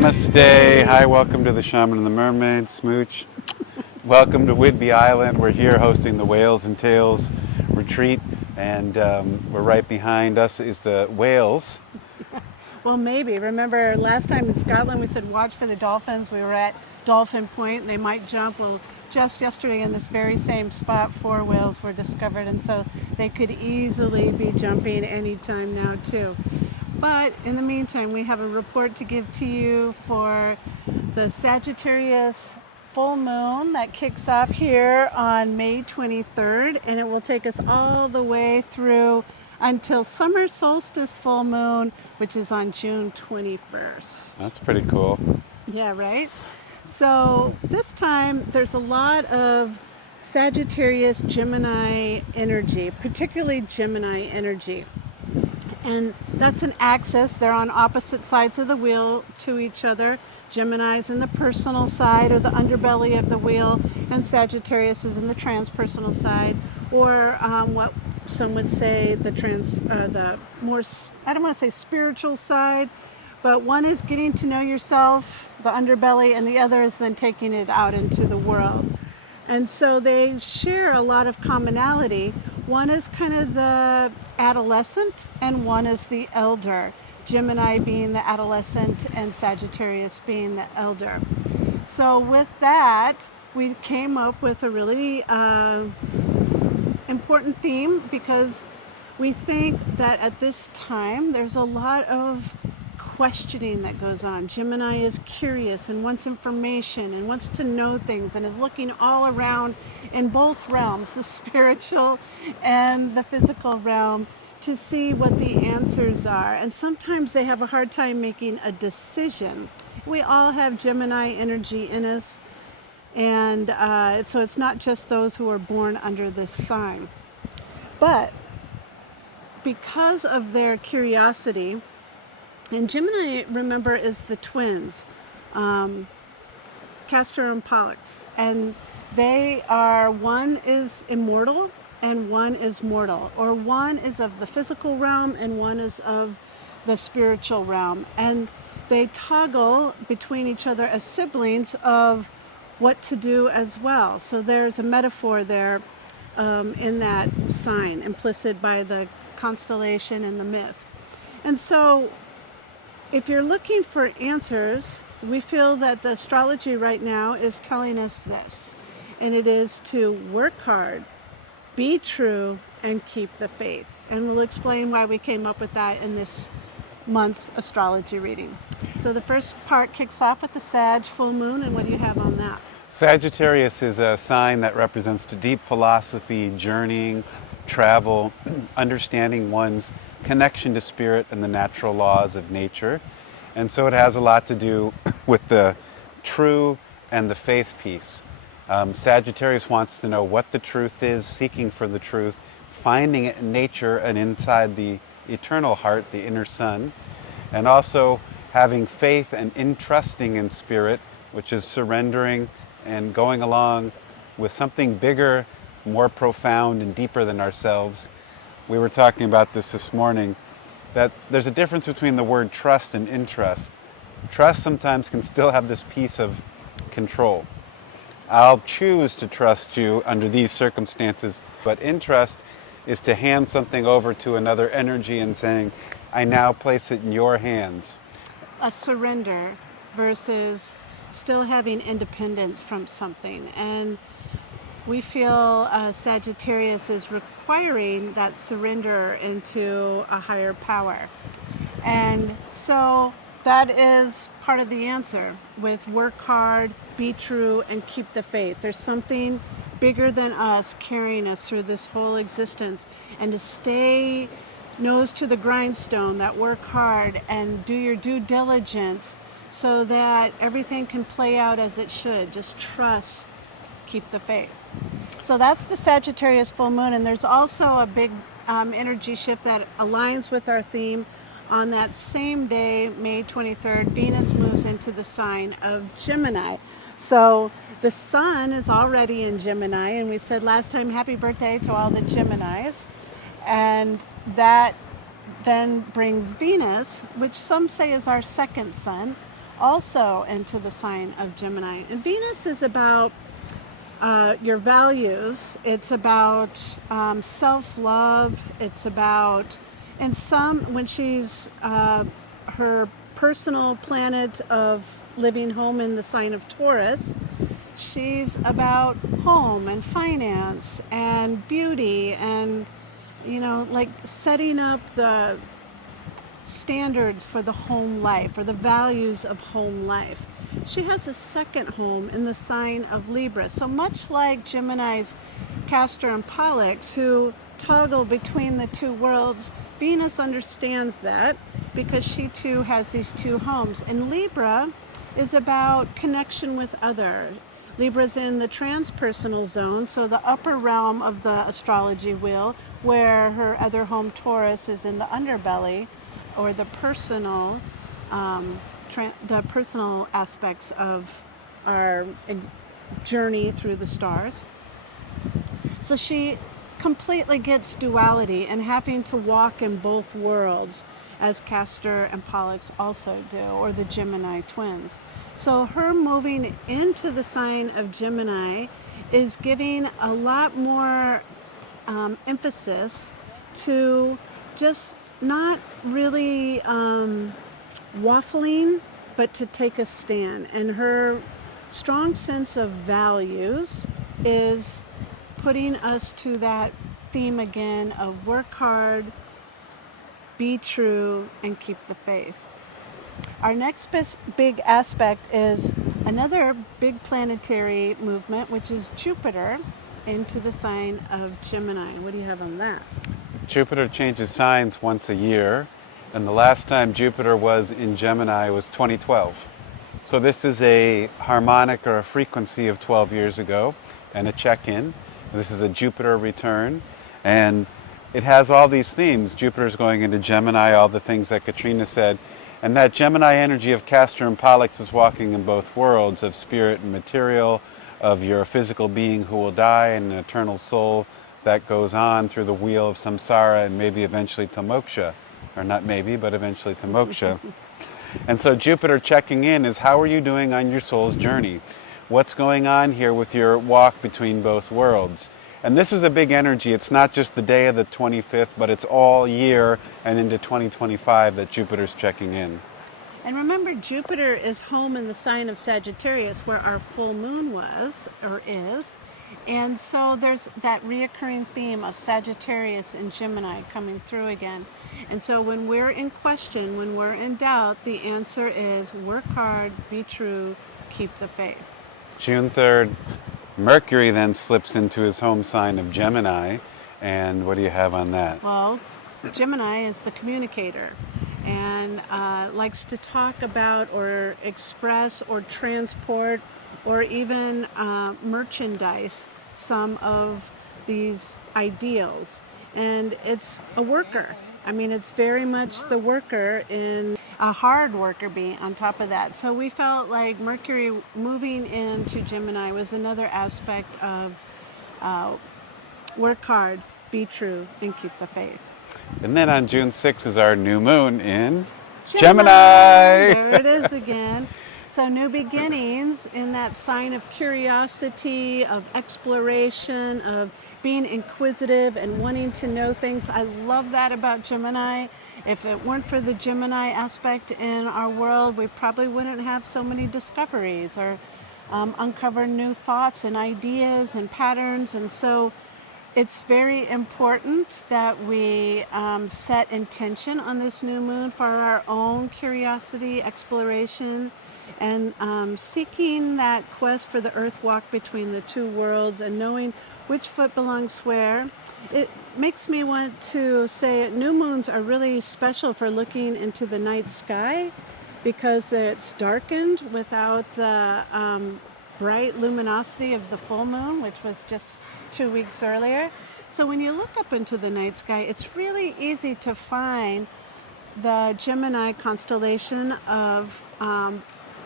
Namaste. Hi, welcome to the Shaman and the Mermaid. Smooch. Welcome to Whidbey Island. We're here hosting the Whales and Tails retreat, and we're right behind us is the whales. Well, maybe. Remember last time in Scotland we said watch for the dolphins. We were at Dolphin Point and they might jump. Well, just yesterday in this very same spot, 4 whales were discovered, and so they could easily be jumping anytime now too. But in the meantime, we have a report to give to you for the Sagittarius Full Moon that kicks off here on May 23rd, and it will take us all the way through until summer solstice full moon, which is on June 21st. That's pretty cool. Yeah, right? So this time there's a lot of Sagittarius Gemini energy, particularly Gemini energy. And that's an axis. They're on opposite sides of the wheel to each other. Gemini's in the personal side or the underbelly of the wheel, and Sagittarius is in the transpersonal side, or what some would say the more, I don't want to say spiritual side, but one is getting to know yourself, the underbelly, and the other is then taking it out into the world. And so they share a lot of commonality. One is kind of the adolescent and one is the elder. Gemini being the adolescent and Sagittarius being the elder. So with that, we came up with a really important theme because we think that at this time there's a lot of questioning that goes on. Gemini is curious and wants information and wants to know things and is looking all around in both realms, the spiritual and the physical realm, to see what the answers are. And sometimes they have a hard time making a decision. We all have Gemini energy in us, and so it's not just those who are born under this sign. But because of their curiosity, and Gemini, remember, is the twins, Castor and Pollux, and they are, one is immortal and one is mortal, or one is of the physical realm and one is of the spiritual realm, and they toggle between each other as siblings of what to do as well. So there's a metaphor there in that sign, implicit by the constellation and the myth. And so if you're looking for answers, we feel that the astrology right now is telling us this, and it is to work hard, be true, and keep the faith. And we'll explain why we came up with that in this month's astrology reading. So the first part kicks off with the Sag full moon, and what do you have on that? Sagittarius is a sign that represents the deep philosophy, journeying, travel, understanding one's connection to spirit and the natural laws of nature. And so it has a lot to do with the true and the faith piece. Sagittarius wants to know what the truth is, seeking for the truth, finding it in nature and inside the eternal heart, the inner sun, and also having faith and entrusting in spirit, which is surrendering and going along with something bigger, more profound and deeper than ourselves. We were talking about this morning, that there's a difference between the word trust and interest. Trust sometimes can still have this piece of control. I'll choose to trust you under these circumstances, but interest is to hand something over to another energy and saying, I now place it in your hands. A surrender versus still having independence from something. And we feel Sagittarius is requiring that surrender into a higher power. And so that is part of the answer with work hard, be true, and keep the faith. There's something bigger than us carrying us through this whole existence, and to stay nose to the grindstone, that work hard and do your due diligence so that everything can play out as it should. Just trust, keep the faith. So that's the Sagittarius full moon, and there's also a big energy shift that aligns with our theme. On that same day, May 23rd, Venus moves into the sign of Gemini. So the sun is already in Gemini, and we said last time, happy birthday to all the Geminis. And that then brings Venus, which some say is our second sun, also into the sign of Gemini. And Venus is about your values. It's about self-love. It's about, and some, when she's her personal planet of living home in the sign of Taurus, she's about home and finance and beauty and, like setting up the standards for the home life or the values of home life. She has a second home in the sign of Libra. So much like Gemini's Castor and Pollux, who toggle between the two worlds, Venus understands that because she too has these two homes. And Libra is about connection with others. Libra's in the transpersonal zone, so the upper realm of the astrology wheel, where her other home, Taurus, is in the underbelly, or the personal aspects of our journey through the stars. So she completely gets duality and having to walk in both worlds, as Castor and Pollux also do, or the Gemini twins. So her moving into the sign of Gemini is giving a lot more emphasis to just not really waffling, but to take a stand. And her strong sense of values is putting us to that theme again of work hard, be true, and keep the faith. Our next big aspect is another big planetary movement, which is Jupiter into the sign of Gemini. What do you have on that? Jupiter changes signs once a year, and the last time Jupiter was in Gemini was 2012. So this is a harmonic or a frequency of 12 years ago and a check-in. This is a Jupiter return, and it has all these themes. Jupiter's going into Gemini, all the things that Katrina said, and that Gemini energy of Castor and Pollux is walking in both worlds of spirit and material, of your physical being who will die and an eternal soul that goes on through the wheel of samsara and maybe eventually to moksha, or not maybe, but eventually to moksha. And so Jupiter checking in is, how are you doing on your soul's journey? What's going on here with your walk between both worlds? And this is a big energy. It's not just the day of the 25th, but it's all year and into 2025 that Jupiter's checking in. And remember, Jupiter is home in the sign of Sagittarius, where our full moon was, or is. And so there's that reoccurring theme of Sagittarius and Gemini coming through again. And so when we're in question, when we're in doubt, the answer is work hard, be true, keep the faith. June 3rd, Mercury then slips into his home sign of Gemini. And what do you have on that? Well, Gemini is the communicator and likes to talk about or express or transport or even merchandise some of these ideals. And it's a worker. I mean, it's very much the worker in a hard worker being on top of that. So we felt like Mercury moving into Gemini was another aspect of work hard, be true, and keep the faith. And then on June 6th is our new moon in Gemini. There it is again. So new beginnings in that sign of curiosity, of exploration, of being inquisitive and wanting to know things. I love that about Gemini. If it weren't for the Gemini aspect in our world, we probably wouldn't have so many discoveries or uncover new thoughts and ideas and patterns. And so it's very important that we set intention on this new moon for our own curiosity, exploration, and seeking that quest for the earth walk between the two worlds and knowing which foot belongs where. It makes me want to say new moons are really special for looking into the night sky because it's darkened without the bright luminosity of the full moon, which was just 2 weeks earlier. So when you look up into the night sky, it's really easy to find the Gemini constellation of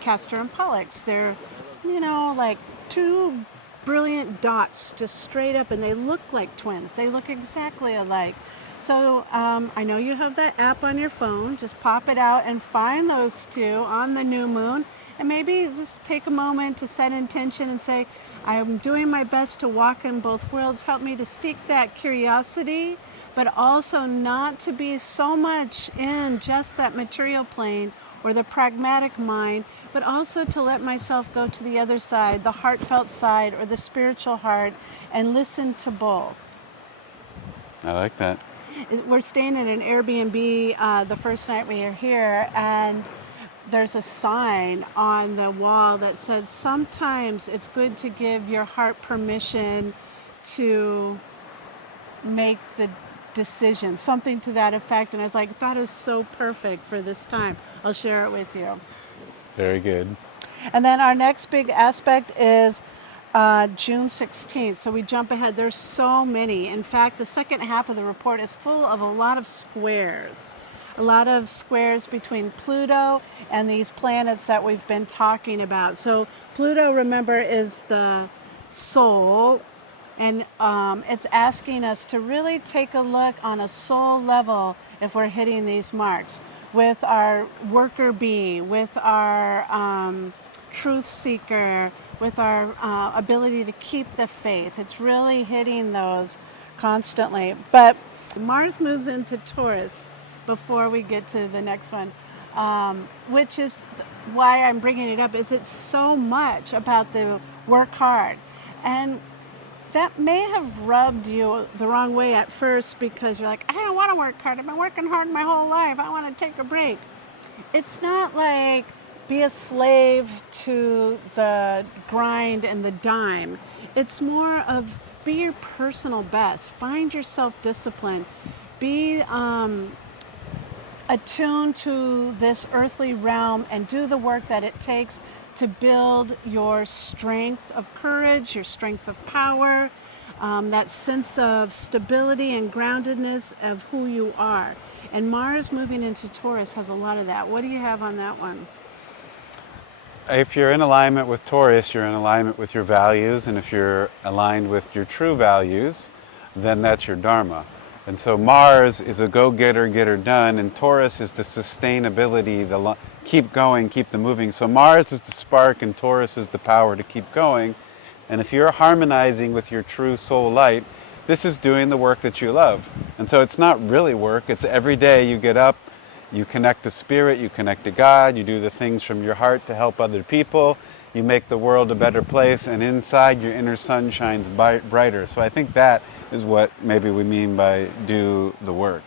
Castor and Pollux. They're, like two brilliant dots just straight up, and they look like twins. They look exactly alike. So I know you have that app on your phone. Just pop it out and find those two on the new moon. And maybe just take a moment to set intention and say, I'm doing my best to walk in both worlds. Help me to seek that curiosity, but also not to be so much in just that material plane or the pragmatic mind, but also to let myself go to the other side, the heartfelt side or the spiritual heart, and listen to both. I like that. We're staying in an Airbnb the first night we are here, and there's a sign on the wall that says sometimes it's good to give your heart permission to make the decision, something to that effect. And I was like, that is so perfect for this time. I'll share it with you. Very good. And then our next big aspect is June 16th. So we jump ahead. There's so many. In fact, the second half of the report is full of a lot of squares. A lot of squares between Pluto and these planets that we've been talking about. So Pluto, remember, is the soul. And it's asking us to really take a look on a soul level if we're hitting these marks with our worker bee, with our truth seeker, with our ability to keep the faith. It's really hitting those constantly. But Mars moves into Taurus before we get to the next one, which is why I'm bringing it up, is it's so much about the work hard. And that may have rubbed you the wrong way at first because you're like, I don't want to work hard. I've been working hard my whole life. I want to take a break. It's not like be a slave to the grind and the dime. It's more of be your personal best. Find your self-discipline. Be attuned to this earthly realm and do the work that it takes to build your strength of courage, your strength of power, that sense of stability and groundedness of who you are. And Mars moving into Taurus has a lot of that. What do you have on that one? If you're in alignment with Taurus, you're in alignment with your values, and if you're aligned with your true values, then that's your Dharma. And so Mars is a go-getter, get her done, and Taurus is the sustainability, the keep going, keep the moving. So Mars is the spark and Taurus is the power to keep going. And if you're harmonizing with your true soul light, this is doing the work that you love. And so it's not really work, it's every day you get up, you connect to spirit, you connect to God, you do the things from your heart to help other people, you make the world a better place, and inside your inner sun shines brighter. So I think that is what maybe we mean by do the work.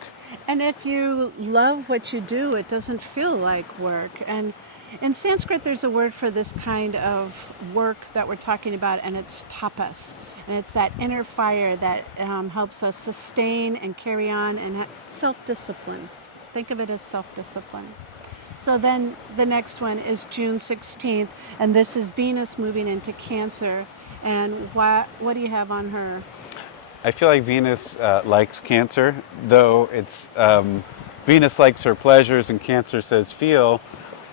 And if you love what you do, it doesn't feel like work. And in Sanskrit, there's a word for this kind of work that we're talking about, and it's tapas. And it's that inner fire that helps us sustain and carry on and self-discipline. Think of it as self-discipline. So then the next one is June 16th, and this is Venus moving into Cancer. And what do you have on her? I feel like Venus likes Cancer, though it's Venus likes her pleasures and Cancer says feel.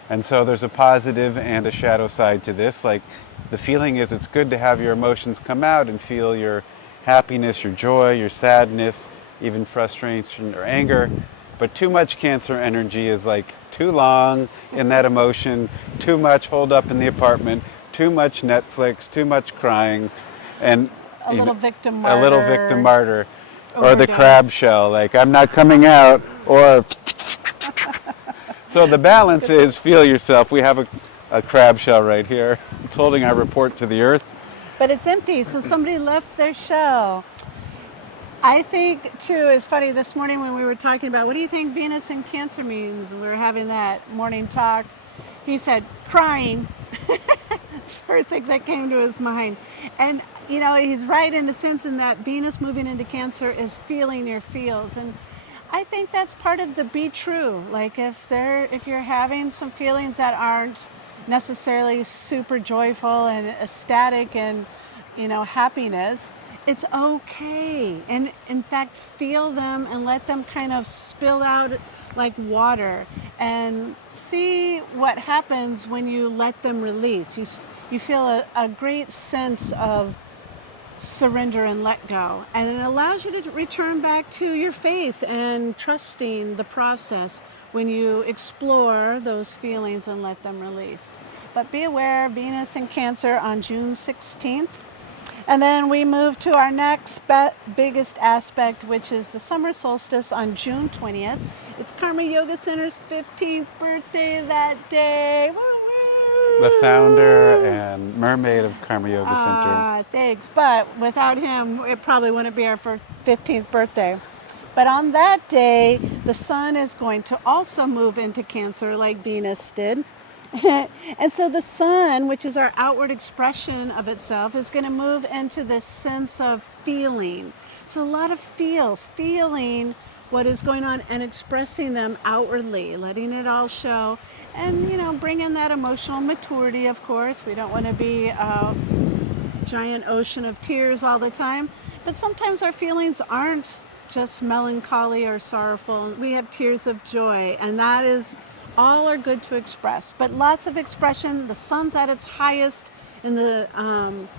And so there's a positive and a shadow side to this. Like the feeling is it's good to have your emotions come out and feel your happiness, your joy, your sadness, even frustration or anger. But too much Cancer energy is like too long in that emotion, too much holed up in the apartment, too much Netflix, too much crying, and a little victim martyr. A little victim martyr. Or the crab shell, like I'm not coming out, or so the balance is feel yourself. We have a crab shell right here. It's holding our report to the earth. But it's empty, so somebody left their shell. I think, too, it's funny, this morning when we were talking about, what do you think Venus in Cancer means? We were having that morning talk. He said, crying. It's the first thing that came to his mind. And, you know, he's right in the sense in that Venus moving into Cancer is feeling your feels. And I think that's part of the be true. Like if you're having some feelings that aren't necessarily super joyful and ecstatic and, you know, happiness, it's okay. And in fact, feel them and let them kind of spill out like water and see what happens when you let them release. You feel a great sense of surrender and let go. And it allows you to return back to your faith and trusting the process when you explore those feelings and let them release. But be aware, Venus in Cancer on June 16th. And then we move to our next biggest aspect, which is the summer solstice on June 20th. It's Karma Yoga Center's 15th birthday that day. Woo-woo! The founder and mermaid of Karma Yoga Center. Thanks. But without him, it probably wouldn't be our 15th birthday. But on that day, the sun is going to also move into Cancer like Venus did. And so the sun, which is our outward expression of itself, is going to move into this sense of feeling. So a lot of feeling what is going on and expressing them outwardly, letting it all show. And, bring in that emotional maturity, of course. We don't want to be a giant ocean of tears all the time. But sometimes our feelings aren't just melancholy or sorrowful. We have tears of joy, and that is all are good to express, but lots of expression. The sun's at its highest in the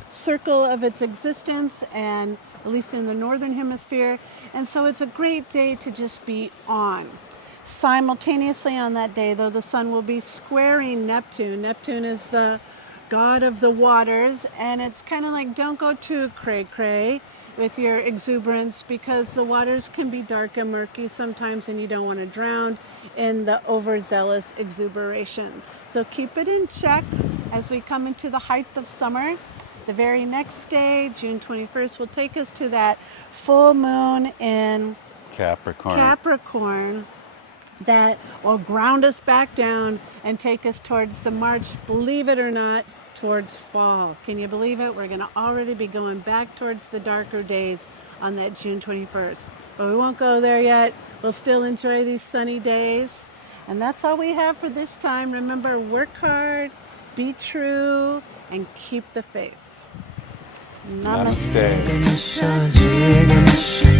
circle of its existence, and at least in the northern hemisphere. And so it's a great day to just be on. Simultaneously on that day, though, the sun will be squaring Neptune. Neptune is the god of the waters, and it's kind of like, don't go too cray-cray with your exuberance, because the waters can be dark and murky sometimes, and you don't want to drown in the overzealous exuberation. So keep it in check as we come into the height of summer. The very next day, June 21st, will take us to that full moon in Capricorn that will ground us back down and take us towards the march, believe it or not, towards fall. Can you believe it? We're going to already be going back towards the darker days on that June 21st. But we won't go there yet. We'll still enjoy these sunny days. And that's all we have for this time. Remember, work hard, be true, and keep the faith. Namaste. Namaste.